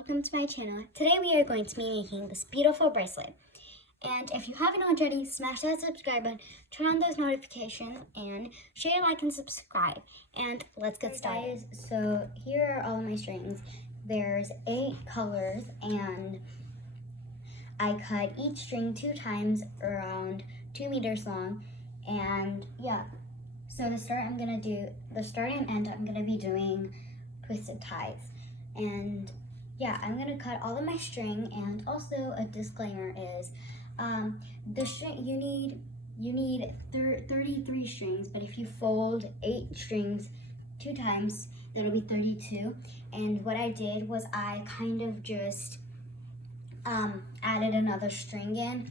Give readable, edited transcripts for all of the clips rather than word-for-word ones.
welcome to my channel. Today we are going to be making this beautiful bracelet. And if you haven't already, smash that subscribe button, turn on those notifications, and share, like, and subscribe. And let's get started. Guys, so here are all of my strings. There's 8 colors, and I cut each string 2 times around 2 meters long. And yeah, so the start and end, I'm gonna be doing twisted ties. And yeah, I'm gonna cut all of my string. And also a disclaimer is the string you need 33 strings, but if you fold 8 strings 2 times, that'll be 32. And what I did was I kind of just added another string in,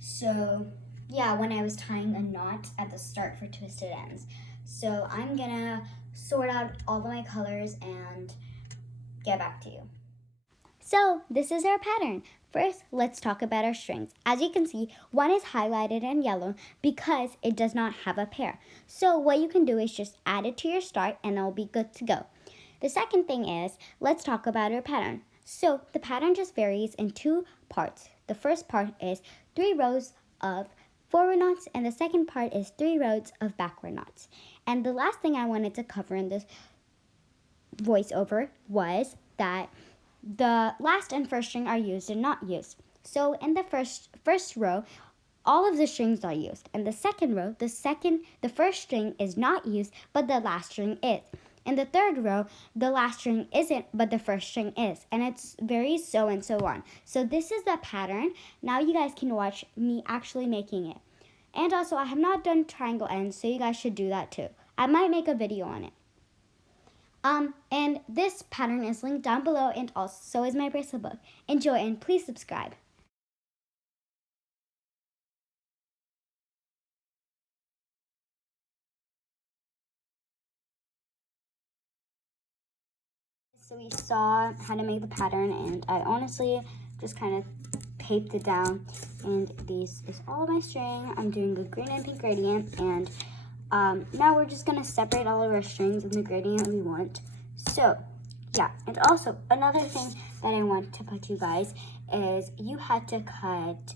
so yeah, when I was tying a knot at the start for twisted ends. So I'm gonna sort out all of my colors and get back to you. So this is our pattern. First, let's talk about our strings. As you can see, one is highlighted in yellow because it does not have a pair. So what you can do is just add it to your start and it'll be good to go. The second thing is, let's talk about our pattern. So the pattern just varies in 2 parts. The first part is 3 rows of forward knots, and the second part is 3 rows of backward knots. And the last thing I wanted to cover in this voiceover was that the last and first string are used and not used. So in the first row, all of the strings are used. And the second row, the first string is not used, but the last string is. In the third row, the last string isn't, but the first string is. And it's varies so and so on. So this is the pattern. Now you guys can watch me actually making it. And also, I have not done triangle ends, so you guys should do that too. I might make a video on it. And this pattern is linked down below, and also so is my bracelet book. Enjoy, and please subscribe. So we saw how to make the pattern, and I honestly just kind of taped it down. And this is all of my string. I'm doing a green and pink gradient, and now we're just gonna separate all of our strings in the gradient we want. So yeah, and also another thing that I want to put you guys is you had to cut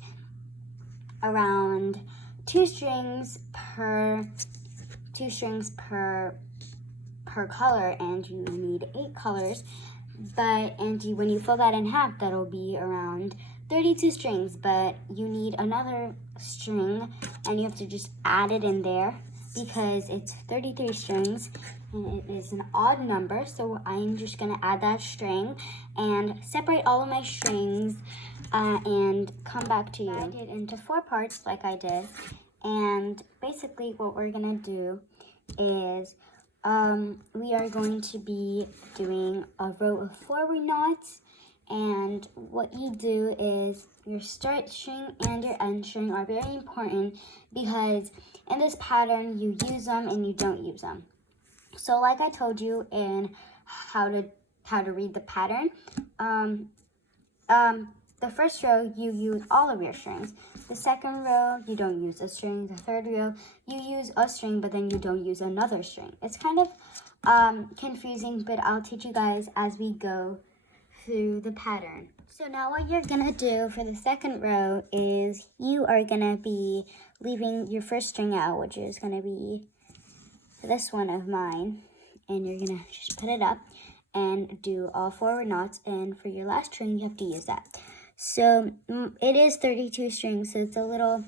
around 2 strings per color, and you need 8 colors. When you fold that in half, that'll be around 32 strings, but you need another string, and you have to just add it in there because it's 33 strings and it is an odd number. So I'm just gonna add that string and separate all of my strings and come back to you. I did into 4 parts like I did, and basically what we're gonna do is we are going to be doing a row of forward knots. And what you do is your start string and your end string are very important because in this pattern you use them and you don't use them. So like I told you in how to read the pattern, the first row you use all of your strings. The second row you don't use a string. The third row you use a string, but then you don't use another string. It's kind of confusing, but I'll teach you guys as we go through the pattern. So now what you're gonna do for the second row is you are gonna be leaving your first string out, which is gonna be this one of mine, and you're gonna just put it up and do all forward knots, and for your last string you have to use that. So it is 32 strings, so it's a little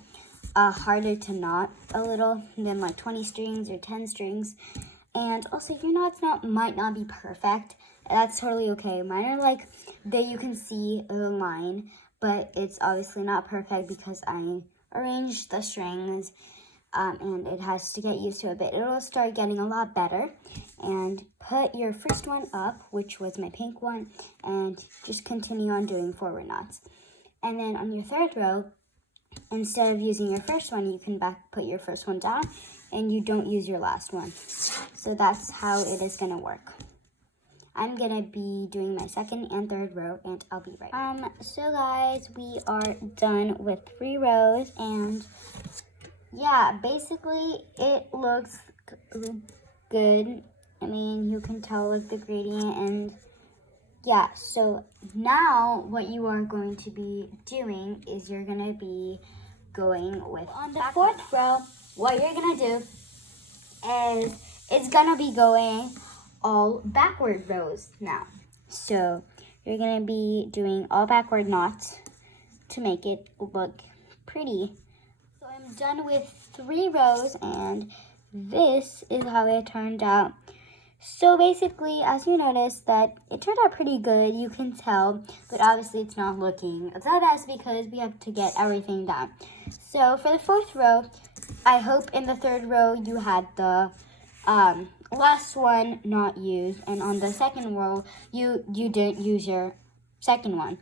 harder to knot a little than like 20 strings or 10 strings. And also your knots might not be perfect. That's totally okay. Mine are like, there you can see the line, but it's obviously not perfect because I arranged the strings and it has to get used to it, but it'll start getting a lot better. And put your first one up, which was my pink one, and just continue on doing forward knots. And then on your third row, instead of using your first one, you can put your first one down and you don't use your last one. So that's how it is gonna work. I'm gonna be doing my second and third row, and I'll be right back. So guys, we are done with 3 rows, and yeah, basically it looks good. I mean, you can tell with the gradient, and yeah, so now what you are going to be doing is you're going to be going with on the fourth row. What you're going to do is it's going to be going all backward rows now. So you're going to be doing all backward knots to make it look pretty. So I'm done with 3 rows, and this is how it turned out. So basically, as you notice, that it turned out pretty good, you can tell, but obviously it's not looking the best because we have to get everything done. So for the 4th row, I hope in the 3rd row you had the last one not used, and on the 2nd row, you didn't use your 2nd one.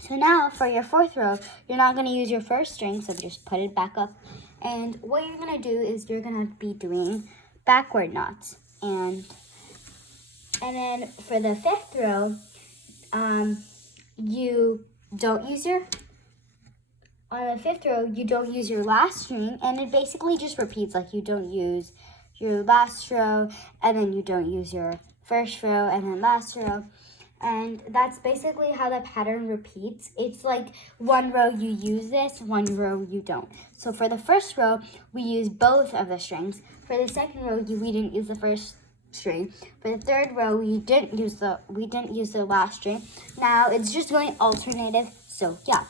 So now for your 4th row, you're not going to use your 1st string, so just put it back up. And what you're going to do is you're going to be doing backward knots. And then for the 5th row, you don't use your, on the 5th row, you don't use your last string, and it basically just repeats, like you don't use your last row, and then you don't use your 1st row, and then last row. And that's basically how the pattern repeats. It's like 1 row you use this, 1 row you don't. So for the 1st row, we use both of the strings. For the 2nd row, we didn't use the 1st string. For the 3rd row, we didn't use the last string. Now it's just going alternative. So yeah.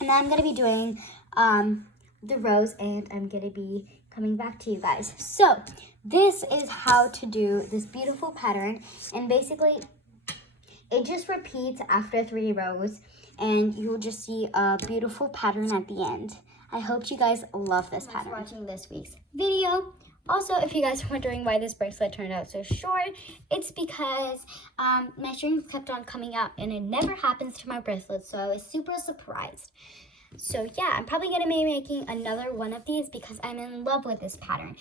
And now I'm gonna be doing the rows, and I'm gonna be coming back to you guys. So this is how to do this beautiful pattern, and basically it just repeats after 3 rows, and you'll just see a beautiful pattern at the end. I hope you guys love this pattern. Thanks for watching this week's video. Also, if you guys are wondering why this bracelet turned out so short, it's because my strings kept on coming out, and it never happens to my bracelet, so I was super surprised. So yeah, I'm probably going to be making another one of these because I'm in love with this pattern.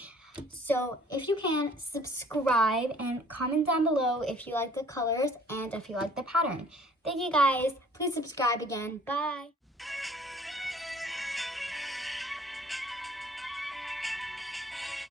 So if you can, subscribe and comment down below if you like the colors and if you like the pattern. Thank you guys. Please subscribe again. Bye.